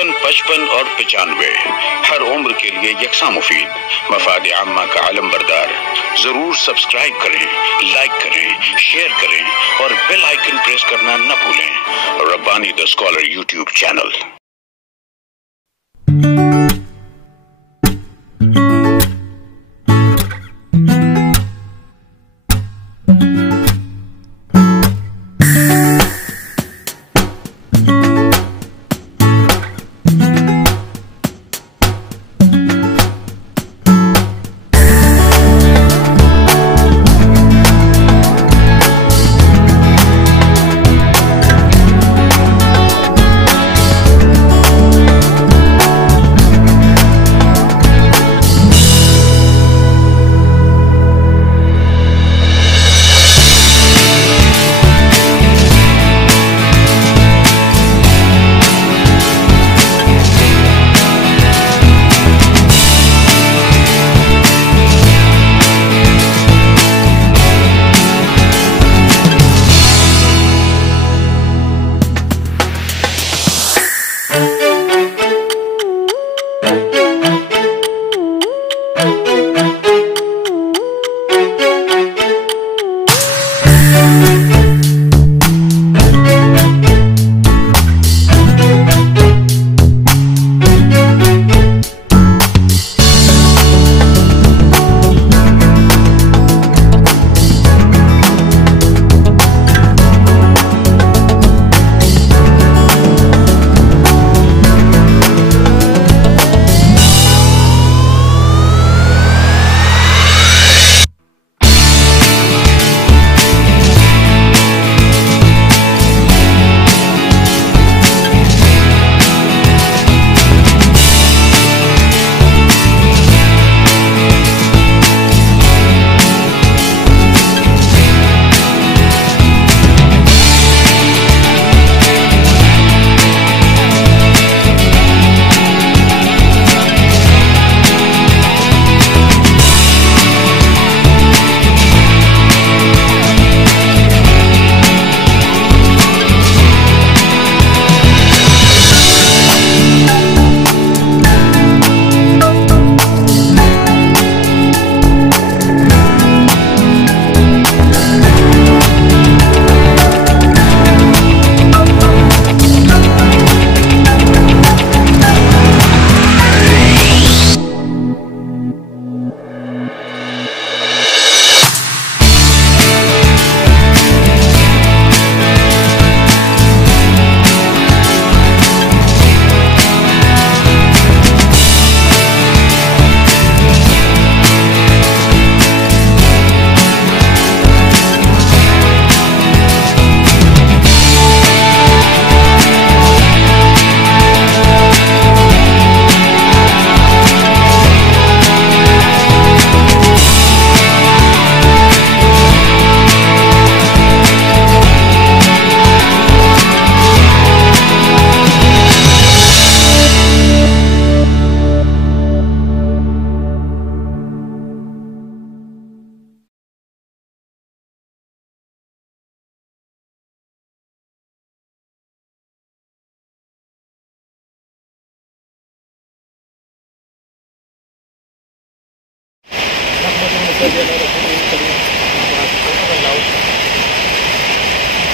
55, 55 और 95 हर उम्र के लिए यकसा मुफीद, मफाद आम्मा का आलम बरदार। जरूर सब्सक्राइब करें, लाइक करें, शेयर करें और बेल आइकन प्रेस करना न भूलें। Rabbani the scholar YouTube channel.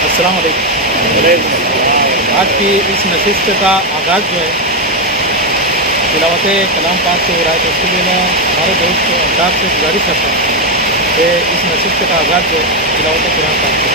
अस्सलाम वालेकुम। आज की इस नशिस्त का आगाज़ जो है तिलावत कलाम पाक से हो रहा है, तो उसके लिए मैं हमारे दोस्त अब्दार से गुजारिश करता हूँ कि इस नशिस्त का आगाज़ जो है तिलावत कुरान पाक से।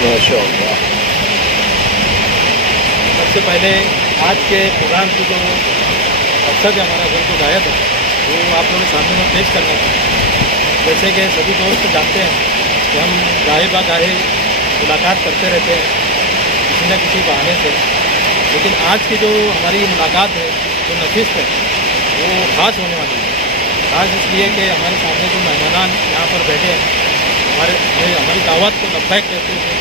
माशा अल्लाह। सबसे पहले आज के प्रोग्राम की जो मकसद है हमारा जो हिदायत है वो आप लोगों के सामने में पेश करना चाहते हैं। जैसे कि सभी दोस्त जानते हैं कि हम गाहे बा गाहे मुलाकात करते रहते हैं किसी न किसी बहाने से, लेकिन आज की जो हमारी मुलाकात है जो नशिस्त है वो ख़ास होने वाली है। ख़ास इसलिए कि हमारे सामने जो मेहमान यहाँ पर बैठे हैं हमारी दावत को लब्बैक कहते हैं,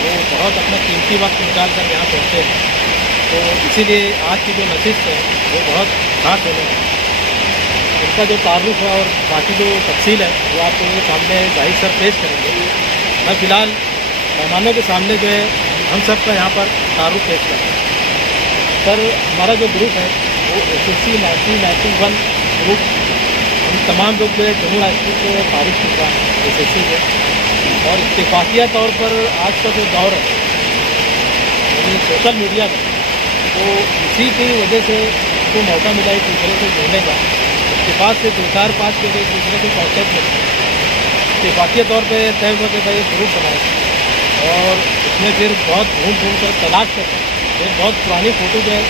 वो बहुत अपना कीमती वक्त निकाल कर यहाँ पहुँचे हैं, तो इसीलिए आज की जो नशिस्त है वो बहुत खास होने वाली है। इनका जो तारुफ है और बाकी जो तफसील है वो आप लोगों के सामने जाहिर सर पेश करेंगे। मैं फ़िलहाल मेहमानों के सामने जो है हम सब का यहाँ पर तारुफ पेश करेंगे। सर हमारा जो ग्रुप है वो SSC 1991 ग्रुप, हम तमाम लोग जो है जम्मू हाईस्कूल से फारिग शुदा SSC से, और इत्तेफाकिया तौर पर आज का जो दौर है यानी सोशल मीडिया का, तो इसी की वजह से उनको मौका मिला एक दूसरे से जुड़ने का। इत्तेफाक से 2-4-5 लोग एक दूसरे के कॉन्टेक्ट में इत्तेफाकिया तौर पर तय हुआ कि भाई एक ग्रुप बनाए, और उसमें फिर बहुत ढूंढ कर तलाश करके एक बहुत पुरानी फ़ोटो जो है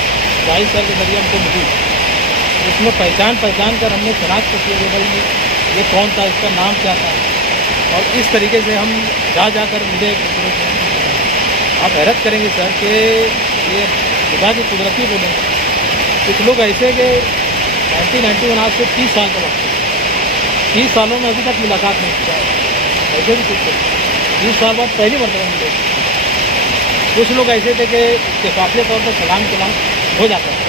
जाहिर सर के जरिए हमको मिली, उसमें पहचान कर हमने शनाख्त की है भाई ये कौन था, इसका नाम क्या था, और इस तरीके से हम जाकर मिले एक दूसरे से। आप हैरत करेंगे सर कि ये खुदा की कुदरती बोलेंगे, कुछ लोग ऐसे कि 1991 आज से 30 साल का वक्त, 30 सालों में अभी तक मुलाकात नहीं किया, ऐसे भी कुछ 30 साल बाद पहली मरतबा मिले। कुछ लोग ऐसे थे कि इत्तेफाकिया तौर पर सलाम हो जाता है।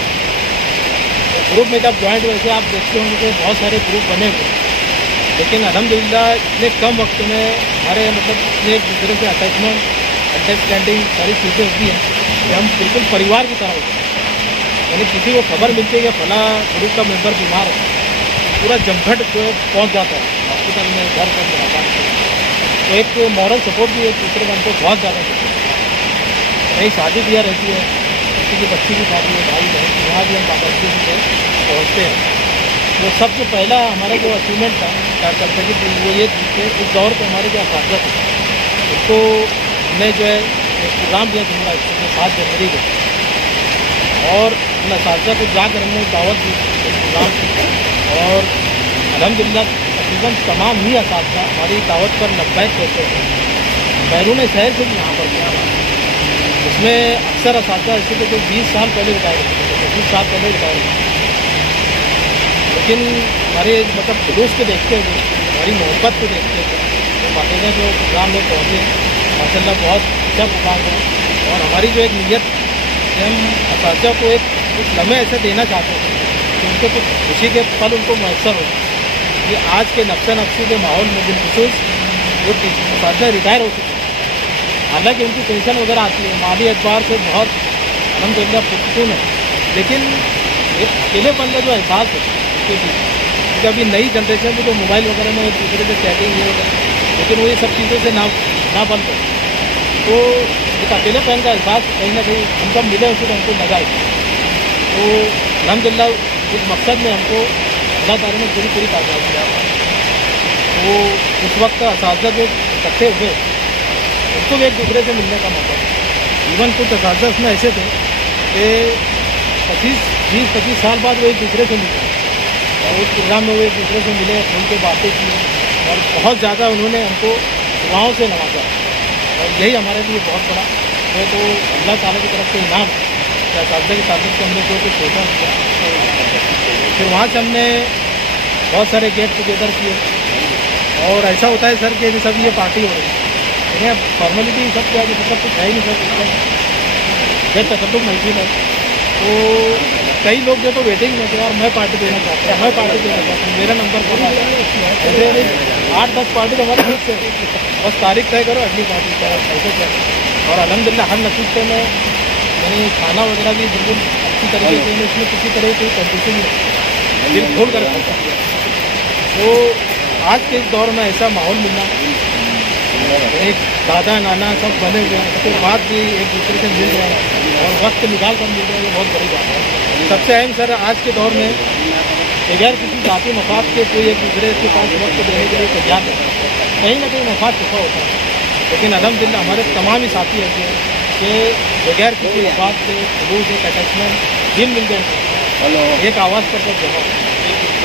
ग्रुप में जब ज्वाइंट हुए थे आप देखते होंगे कि बहुत सारे ग्रुप बने हुए, लेकिन अल्हम्दुलिल्लाह इतने कम वक्त में हमारे मतलब एक दूसरे से अटैचमेंट अंडरस्टैंडिंग सारी चीज़ें होती हैं कि हम बिल्कुल परिवार की तरह होते हैं। यानी किसी को खबर मिलती है कि फला ग्रुप का मेंबर बीमार है, पूरा जमघट जो है पहुँच जाता है हॉस्पिटल में, घर पर मुलाकात। तो एक मॉरल सपोर्ट भी एक दूसरे का हमको बहुत ज़्यादा मिलता है। कहीं शादी ब्याह रहती है, किसी की बच्ची की शादी है, भाई बहन की, वहाँ भी हम बाबरची से पहुँचते हैं। तो सबसे पहला हमारा जो अचीवमेंट था कारकर्दगी थी वो ये थी कि उस दौर के हमारे जो असातिज़ा थे उसको हमने जो है एक प्रोग्राम दिया जम्मू हाईस्कूल में 7 जनवरी को, और उन असातिज़ा को जाकर हमने दावत दी प्रोग्राम की, और अल्हम्दुलिल्लाह तकरीबन तमाम ही असातिज़ा हमारी दावत पर लब्बैक कहते हैं। बैरून शहर से भी यहाँ पर गया हुआ, उसमें अक्सर असातिज़ा ऐसे थे जो 20 साल पहले रिटायर होते थे, 25 साल पहले रिटायर होते थे, लेकिन हमारे मतलब जुलूस को देखते हुए, हमारी मोहब्बत को देखते हुए तो बाकायदा जो प्रोग्राम में पहुँचे, माशाल्लाह बहुत अच्छा प्रोग्राम है। और हमारी जो एक नीयत कि हम असातिज़ा को एक कुछ लम्हे ऐसे देना चाहते हैं कि उनको कुछ खुशी के पल उनको मैसर हो। कि आज के नफ्सा नफ्सी के माहौल में बिलखुसूस जो असातिज़ा रिटायर हो चुके हैं, हालांकि उनकी पेंशन वगैरह आती है, माली एतबार से बहुत अल्हम्दुलिल्लाह पुरसुकून है, लेकिन एक अकेलेपन का जो एहसास है क्योंकि अभी नई जनरेशन में तो मोबाइल वगैरह में एक दूसरे से चैटिंग ये वगैरह, लेकिन वो ये सब चीज़ों से ना बन पाए, तो एक अकेलेपन का एहसास कहीं ना कहीं हम सब मिले उससे हमको लगा है। तो अल्हम्दुलिल्लाह इस मकसद में हमको अल्लाह ताला ने पूरी कामयाबी दिया। तो उस वक्त असातिज़ा जो इकट्ठे हुए उनको भी एक दूसरे से मिलने का मौका था। इवन कुछ असातिज़ा उसमें ऐसे थे कि 20-25 साल बाद वो एक दूसरे से मिले, और उस प्रोग्राम में वो एक दूसरे से मिले, उनके बातें की, और बहुत ज़्यादा उन्होंने हमको दुआओं से नवाजा, और यही हमारे लिए बहुत बड़ा है। तो अल्लाह ताला की तरफ से इनाम असातिज़ा के ताल्लुक़ से हमने जो कुछ सोचा किया, फिर वहाँ से हमने बहुत सारे गेट टुगेदर किए। और ऐसा होता है सर कि जैसे अभी ये पार्टी हो रही है, फॉर्मेलिटी सब क्या है, मतलब कुछ है ही नहीं सर, जब तकल्लुफ़ महफिल है तो कई लोग जो तो वेटिंग में थे और मैं पार्टी देना चाहता हूँ, मैं पार्टी देना चाहता हूँ, मेरा नंबर कब आता है। ऐसे 8-10 पार्टी तो हमारे खुद से, बस तारीख तय करो अगली पार्टी का ऐसे क्या। और अल्हम्दुलिल्लाह हर नतीजे में यानी खाना वगैरह भी बिल्कुल अच्छी तरीके से, इसमें किसी तरह की कंडीशन नहीं, दिल खोल कर खाता। तो आज के इस दौर में ऐसा माहौल मिलना, एक दादा नाना सब बने हुए हैं, उसके बाद भी एक दूसरे से मिल रहे हैं और वक्त निकाल कर मिल रहे हैं, ये बहुत बड़ी बात है। सबसे अहम सर आज के दौर में बगैर किसी जाति मफाद के कोई एक दूसरे के पास वक्त देने के लिए तैयार है, कहीं ना कहीं मफाद छुपा होता है। लेकिन अल्हम्दुलिल्लाह हमारे तमाम ही साथी ऐसे हैं कि बगैर किसी मफाद से खलूस एक अटैचमेंट दिल मिल गए, एक आवाज़ पर सब जमा,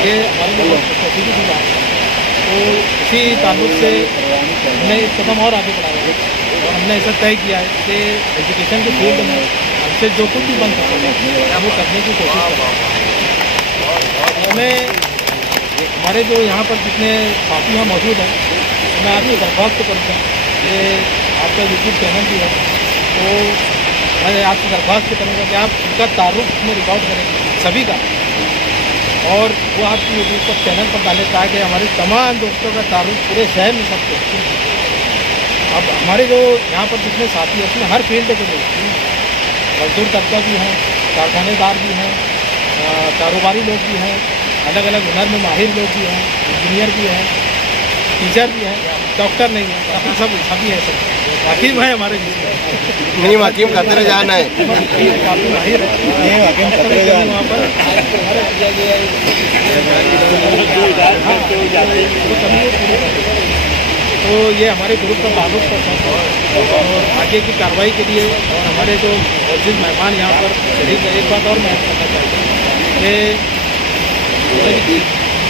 ये हमारे लिए बहुत सीधी सी बात है। तो इसी ताल्लुक से हमने एक कदम और आगे बढ़ाया है और हमने ऐसा तय किया है कि एजुकेशन के फील्ड में हमसे जो कुछ भी बन सकता है वो करने की कोशिश करें। हमें हमारे जो यहाँ पर जितने साथी यहाँ मौजूद हैं, मैं आपकी दरख्वास्त करूँगा कि आपका यूट्यूब चैनल भी है, तो मैं आपसे दरख्वास्त करूँगा कि आप उनका तारुफ में रिकॉर्ड करें सभी का, और वो आपकी यूट्यूब पर चैनल पर डालें ताकि हमारे तमाम दोस्तों का तारुफ पूरे शहर में सबको। अब हमारे जो यहाँ पर जितने साथी हैं उसमें हर फील्ड के लोग, मजदूर तबका भी हैं, कारखानेदार भी हैं, कारोबारी लोग भी हैं, अलग अलग हुनर में माहिर लोग भी हैं, इंजीनियर भी हैं, टीचर भी हैं, डॉक्टर नहीं है, सब सभी है, सब हकीम है हमारे नहीं, हकीम खतरे जाना है, काफ़ी माहिर है हकीम खतरे जान वहाँ पर। तो ये हमारे ग्रुप का ताल्लुक करता है और आगे की कार्रवाई के लिए और हमारे जो मौजूद मेहमान यहाँ पर शरीक है, एक बात और मैं करना चाहता हूँ कि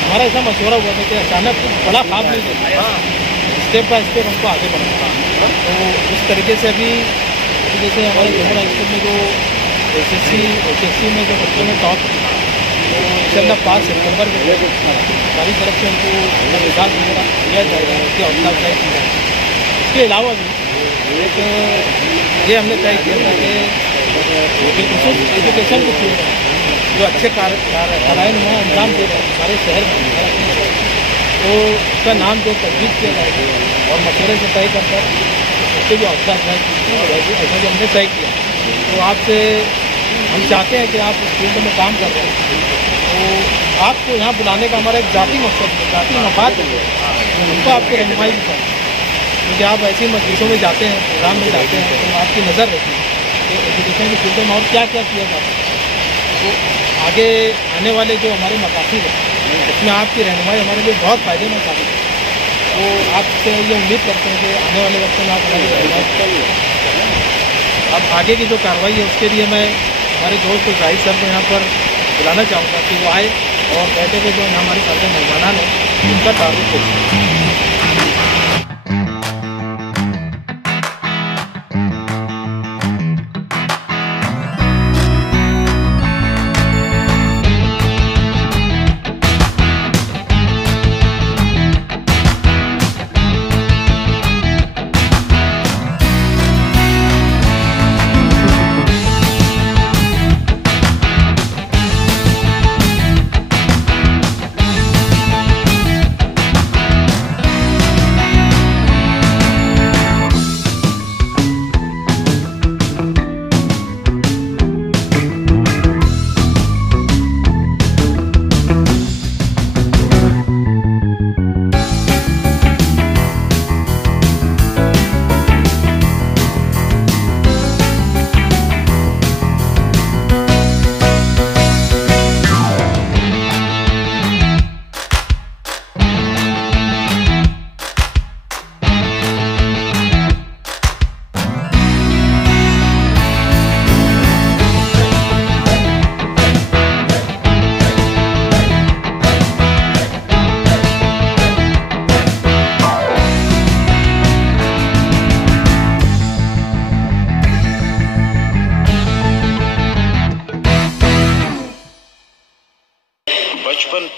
हमारा ऐसा मशवरा हुआ था कि अचानक कुछ बड़ा ख्वाब नहीं देता, स्टेप बाय स्टेप हमको आगे बढ़ना। तो इस तरीके से अभी जैसे हमारे जमुना स्कूल में जो HSC में जो बच्चों ने टॉप किया, तो इंशाअल्लाह 5 सितंबर में हमारी तरफ से उनको रिजल्ट वगैरह दिया जाएगा, उसकी हौसला अफजाई की जाएगी। इसके अलावा भी एक ये हमने तय किया था कि एजुकेशन के फील्ड में जो अच्छे कार्यान्वयन अंजाम दे रहे हैं हमारे शहर में, तो उसका नाम जो तजवीज़ किया जाएगा और मशवरे से तय कर उसके जो हौसला अफजाई की जाएगी, ऐसा जो हमने तय किया। तो आपसे हम चाहते हैं कि आप इस फील्ड में काम कर रहे हैं, तो आपको यहाँ बुलाने का हमारा एक जाती मकसद है, जाती मफाद है, हमको आपकी रहनुमाई भी करें, क्योंकि आप ऐसी मजलिसों में जाते हैं, प्रोग्राम में जाते हैं, तो आपकी नज़र रहती है कि एजुकेशन के फील्ड में और क्या क्या किया जाता है। तो आगे आने वाले जो हमारे मकासद हैं उसमें आपकी रहनुमाई हमारे लिए बहुत फ़ायदेमंद साबित है। तो आपसे ये उम्मीद करते हैं कि आने वाले वक्त में आप हमारी रहनुमाई करेंगे। अब आगे की जो कार्रवाई है उसके लिए मैं हमारे दोस्त जाहिद सर को यहाँ पर बुलाना चाहूँगा कि वो आए और बैठे हुए जो हमारे साथ मेहमान हैं उनका तारुफ हो।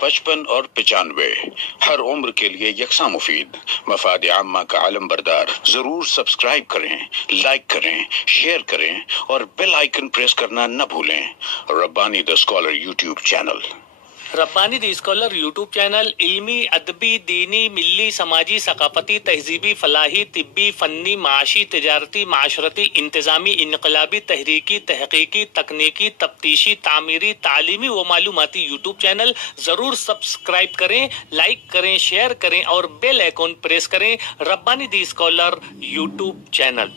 55 और 95 हर उम्र के लिए यकसा मुफीद मफाद आम्मा का आलम बरदार। जरूर सब्सक्राइब करें, लाइक करें, शेयर करें और बेल आइकन प्रेस करना न भूलें। Rabbani the scholar YouTube channel. Rabbani the scholar YouTube channel इल्मी, अदबी, दीनी, मिल्ली, समाजी, सकाफती, तहजीबी, फलाही, तिब्बी, फन्नी, माशी, तिजारती, माशरती, इंतजामी, इनकलाबी, तहरीकी, तहकीकी, तकनीकी, तफ्तीशी, तामीरी, तालीमी व मालूमाती यूट्यूब चैनल। जरूर सब्सक्राइब करें, लाइक करें, शेयर करें और बेल आइकन प्रेस करें। Rabbani the scholar YouTube channel.